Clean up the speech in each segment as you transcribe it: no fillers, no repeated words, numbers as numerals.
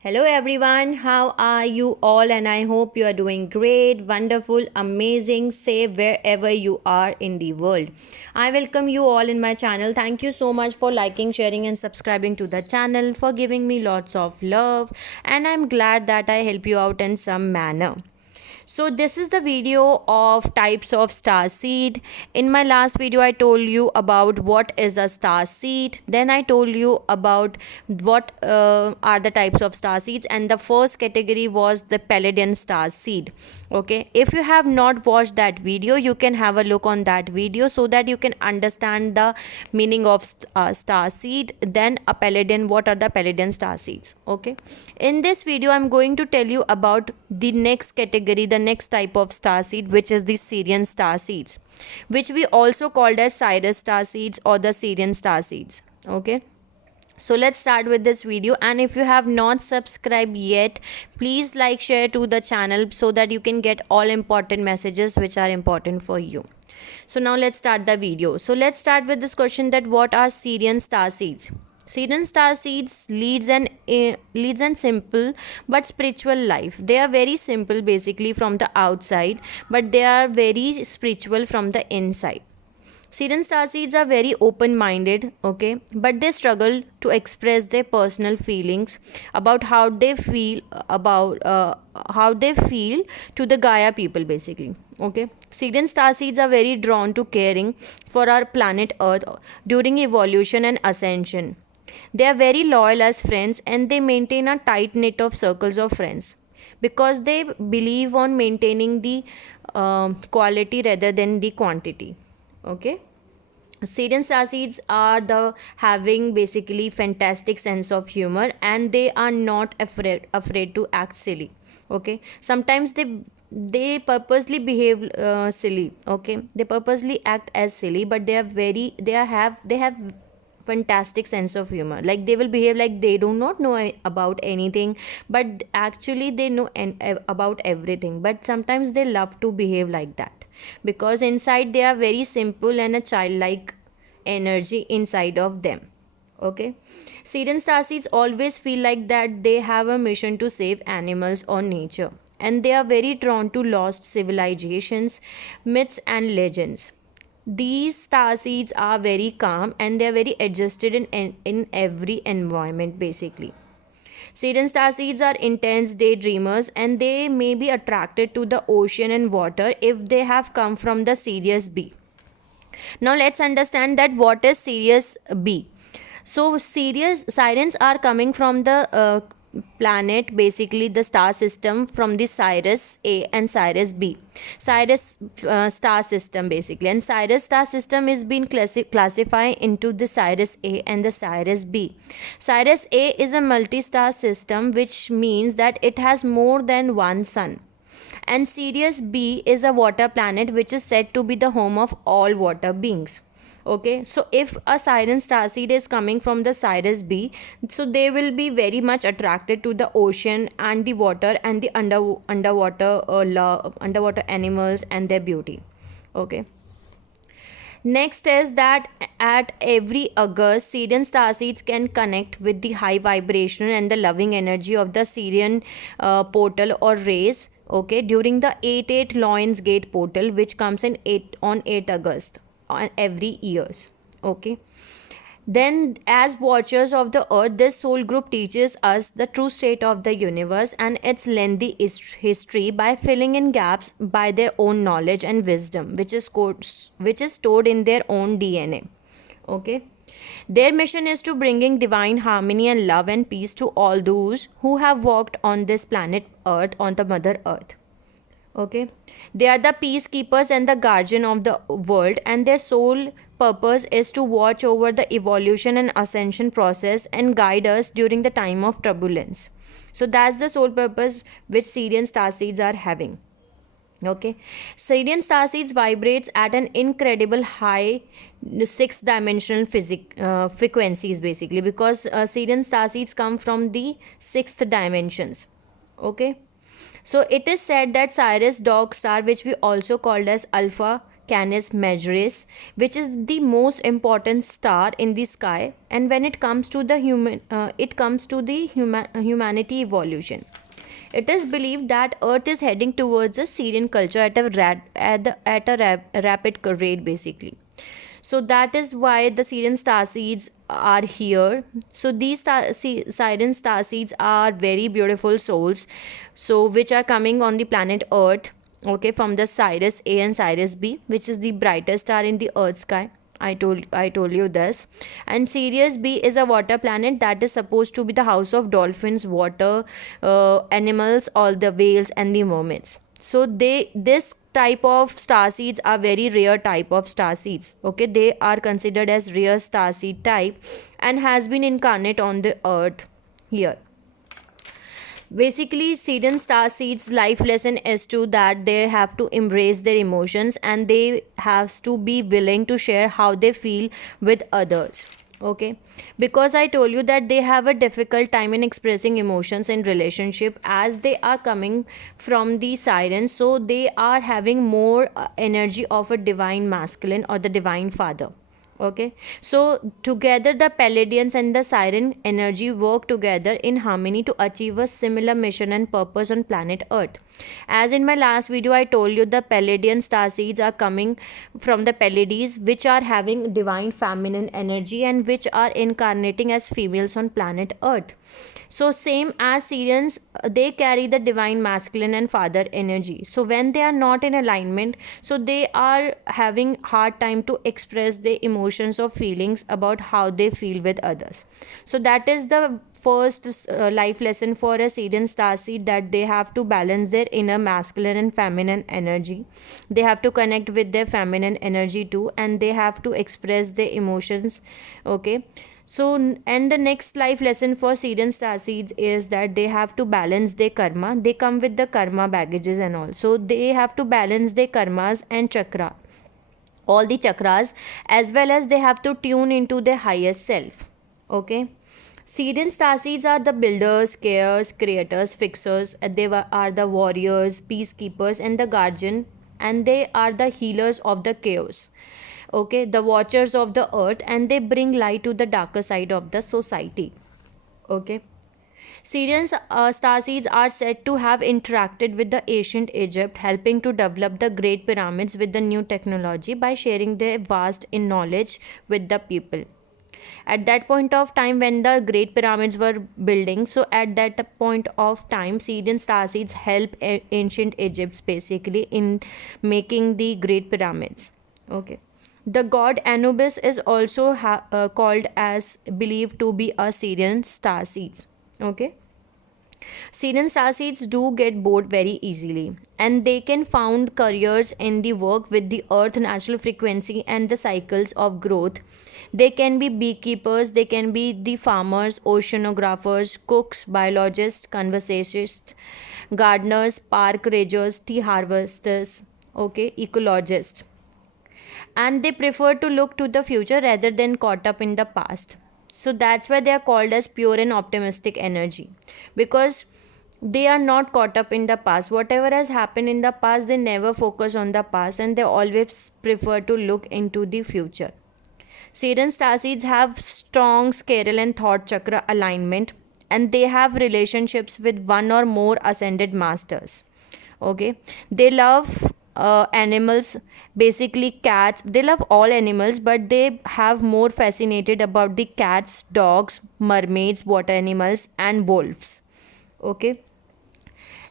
Hello everyone, how are you all? And I hope you are doing great, wonderful, amazing, safe wherever you are in the world. I welcome you all in my channel. Thank you so much for liking, sharing, and subscribing to the channel, for giving me lots of love, and I'm glad that I help you out in some manner. So this is the video of types of star seed. In my last video I told you about what is a star seed. Then I told you about what are the types of star seeds, and the first category was the Palladian star seed. Okay, if you have not watched that video, you can have a look on that video so that you can understand the meaning of star seed. Then a Palladian, what are the Palladian star seeds? Okay, in this video I'm going to tell you about the next category, the next type of star seed, which is the Sirian star seeds, which we also called as Sirius star seeds or the Sirian star seeds. Okay, so let's start with this video, and if you have not subscribed yet, please like, share to the channel so that you can get all important messages which are important for you. So now let's start the video. So let's start with this question, that what are Sirian star seeds? Sirian star seeds leads and simple but spiritual life. They are very simple basically from the outside, but they are very spiritual from the inside. Syrian star seeds are very open minded, okay, but they struggle to express their personal feelings about how they feel to the Gaia people basically. Okay, Syrian star seeds are very drawn to caring for our planet Earth during evolution and ascension. They are very loyal as friends, and they maintain a tight knit of circles of friends because they believe on maintaining the quality rather than the quantity. Okay, Syrian star seeds are the having basically fantastic sense of humor, and they are not afraid to act silly. Okay, sometimes they purposely behave silly. Okay, they purposely act as silly, but they have fantastic sense of humor. Like they will behave like they do not know about anything, but actually they know about everything. But sometimes they love to behave like that because inside they are very simple and a childlike energy inside of them. Okay, Syrian starseeds always feel like that they have a mission to save animals or nature, and they are very drawn to lost civilizations, myths, and legends. These star seeds are very calm, and they are very adjusted in every environment basically. Syrian star seeds are intense daydreamers, and they may be attracted to the ocean and water if they have come from the Sirius B. Now let's understand that what is Sirius B. So Sirius sirens are coming from the planet, basically the star system, from the Sirius A and Sirius B. Sirius star system basically, and Sirius star system is being classified into the Sirius A and the Sirius B. Sirius A is a multi-star system, which means that it has more than one sun, and Sirius B is a water planet, which is said to be the home of all water beings. Okay, so if a Sirian starseed is coming from the Sirius B, so they will be very much attracted to the ocean and the water and the underwater animals and their beauty. Okay, next is that at every August, Syrian starseeds can connect with the high vibration and the loving energy of the Syrian portal or rays. Okay, during the 8/8 Lions Gate portal, which comes in 8 August on every years. Okay, then, as watchers of the earth, this soul group teaches us the true state of the universe and its lengthy history by filling in gaps by their own knowledge and wisdom, which is stored in their own DNA. Okay, their mission is to bringing divine harmony and love and peace to all those who have walked on this planet Earth, on the Mother Earth. Okay, they are the peacekeepers and the guardian of the world, and their sole purpose is to watch over the evolution and ascension process and guide us during the time of turbulence. So that's the sole purpose which Syrian starseeds are having. Okay, Syrian starseeds vibrates at an incredible high six dimensional frequencies basically, because Syrian starseeds come from the sixth dimensions. Okay, so it is said that Sirius dog star, which we also called as Alpha Canis Majoris, which is the most important star in the sky. And when it comes to the humanity evolution, it is believed that Earth is heading towards a Syrian culture at a rapid rate, basically. So that is why the Syrian star seeds are here. So these Syrian star seeds are very beautiful souls, so which are coming on the planet Earth. Okay, from the Sirius A and Sirius B, which is the brightest star in the Earth sky. I told you this. And Sirius B is a water planet that is supposed to be the house of dolphins, water animals, all the whales and the mermaids. So this type of star seeds are very rare type of star seeds. Okay, they are considered as rare star seed type and has been incarnate on the earth here. Basically, Syrian star seeds life lesson is to that they have to embrace their emotions and they have to be willing to share how they feel with others. Okay, because I told you that they have a difficult time in expressing emotions in relationship as they are coming from the sirens, so they are having more energy of a divine masculine or the divine father. Okay, so together the Palladians and the Siren energy work together in harmony to achieve a similar mission and purpose on planet Earth. As in my last video I told you, the Palladian star seeds are coming from the Pallades, which are having divine feminine energy and which are incarnating as females on planet Earth. So same as Syrians, they carry the divine masculine and father energy. So when they are not in alignment, so they are having hard time to express their emotions or feelings about how they feel with others. So that is the first life lesson for a Syrian starseed, that they have to balance their inner masculine and feminine energy. They have to connect with their feminine energy too, and they have to express their emotions. Okay, so, and the next life lesson for Syrian star seeds is that they have to balance their karma. They come with the karma baggages and all. So, they have to balance their karmas and chakra, all the chakras, as well as they have to tune into their highest self. Okay. Syrian star seeds are the builders, carers, creators, fixers. Are the warriors, peacekeepers, and the guardian, and they are the healers of the chaos. Okay, the watchers of the earth, and they bring light to the darker side of the society. Okay, Syrian starseeds are said to have interacted with the ancient Egypt, helping to develop the Great Pyramids with the new technology by sharing their vast in knowledge with the people. At that point of time when the Great Pyramids were building, so at that point of time, Syrian starseeds helped ancient Egypt basically in making the Great Pyramids. Okay. The god Anubis is also called as believed to be a Syrian star seeds. Okay. Syrian star seeds do get bored very easily, and they can found careers in the work with the earth natural frequency and the cycles of growth. They can be beekeepers, they can be the farmers, oceanographers, cooks, biologists, conversationists, gardeners, park rangers, tea harvesters, okay, ecologists, and they prefer to look to the future rather than caught up in the past. So that's why they are called as pure and optimistic energy, because they are not caught up in the past. Whatever has happened in the past, they never focus on the past and they always prefer to look into the future. Syrian starseeds have strong scale and thought chakra alignment, and they have relationships with one or more ascended masters. Okay, they love animals, basically cats. They love all animals, but they have more fascinated about the cats, dogs, mermaids, water animals, and wolves. Okay,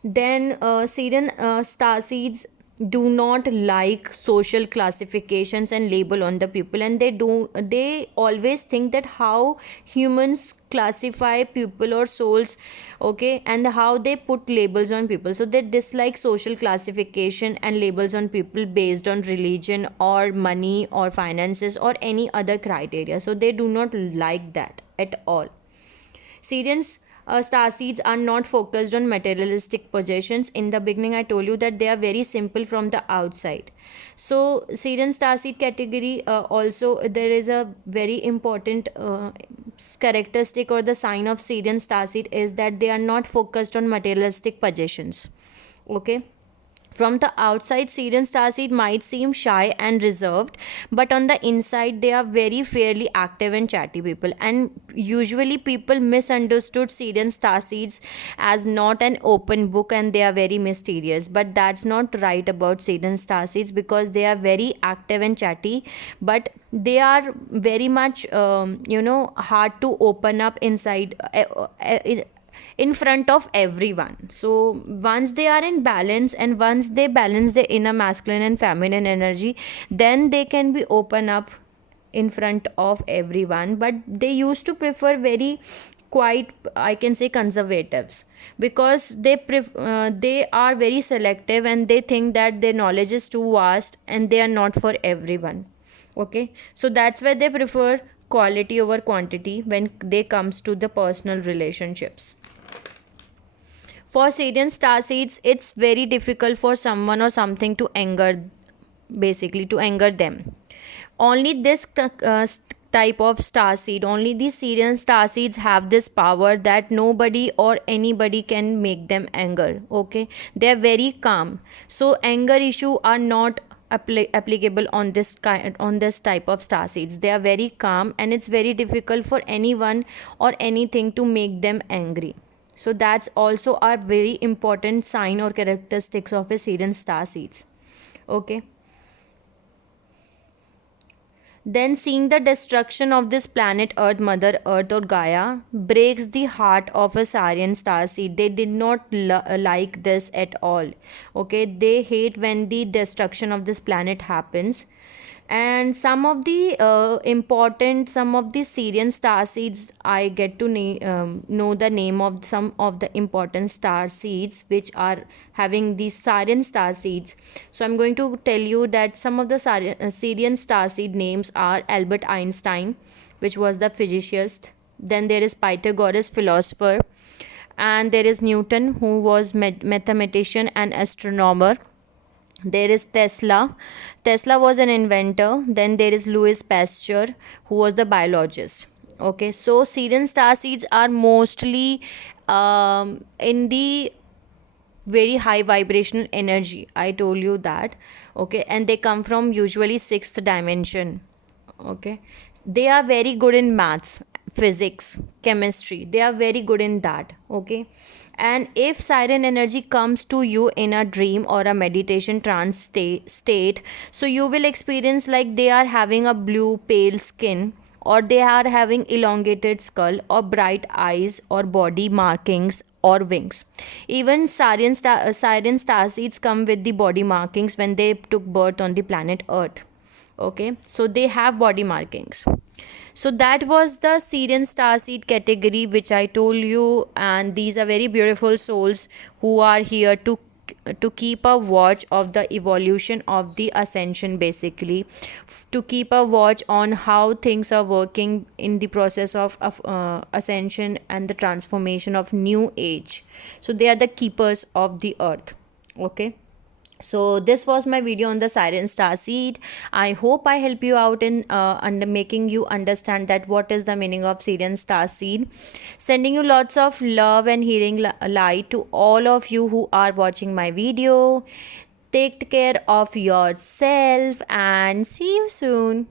then Syrian starseeds do not like social classifications and label on the people, and they always think that how humans classify people or souls. Okay, and how they put labels on people. So they dislike social classification and labels on people based on religion or money or finances or any other criteria. So they do not like that at all. Syrians starseeds are not focused on materialistic possessions. In the beginning, I told you that they are very simple from the outside. So, Syrian starseed category also, there is a very important characteristic or the sign of Syrian starseed is that they are not focused on materialistic possessions. Okay. From the outside, Syrian starseed might seem shy and reserved, but on the inside, they are very fairly active and chatty people. And usually, people misunderstood Syrian starseeds as not an open book and they are very mysterious. But that's not right about Syrian starseeds, because they are very active and chatty, but they are very much, hard to open up inside. In front of everyone. So once they are in balance, and once they balance the inner masculine and feminine energy, then they can be open up in front of everyone. But they used to prefer very quite, I can say, conservatives, because they are very selective, and they think that their knowledge is too vast and they are not for everyone. Okay, so that's why they prefer quality over quantity when they comes to the personal relationships. For Syrian star seeds, it's very difficult for someone or something to anger, basically, to anger them. Only this type of star seed, only these Syrian star seeds have this power that nobody or anybody can make them anger. Okay, they are very calm. So anger issue are not applicable on this type of star seeds. They are very calm, and it's very difficult for anyone or anything to make them angry. So that's also a very important sign or characteristics of a Syrian star seeds. Okay. Then seeing the destruction of this planet Earth, Mother Earth or Gaia, breaks the heart of a Syrian star seed. They did not like this at all. Okay, they hate when the destruction of this planet happens. And some of the some of the Syrian star seeds, I get to know the name of some of the important star seeds which are having these Syrian star seeds. So I'm going to tell you that some of the Syrian star seed names are Albert Einstein, which was the physicist. Then there is Pythagoras, philosopher. And there is Newton, who was mathematician and astronomer. There is Tesla. Tesla was an inventor. Then there is Louis Pasteur, who was the biologist. Okay, so Syrian star seeds are mostly in the very high vibrational energy. I told you that. Okay, and they come from usually sixth dimension. Okay, they are very good in maths, physics, chemistry. They are very good in that. Okay, and if Siren energy comes to you in a dream or a meditation trance state, so you will experience like they are having a blue pale skin, or they are having elongated skull, or bright eyes, or body markings, or wings. Even Siren star seeds come with the body markings when they took birth on the planet Earth. Okay, so they have body markings. So that was the Syrian starseed category which I told you, and these are very beautiful souls who are here to keep a watch of the evolution of the ascension, basically to keep a watch on how things are working in the process of ascension and the transformation of new age. So they are the keepers of the earth. Okay, so this was my video on the Siren star seed. I hope I help you out in under making you understand that what is the meaning of Syrian star seed. Sending you lots of love and healing light to all of you who are watching my video. Take care of yourself and see you soon.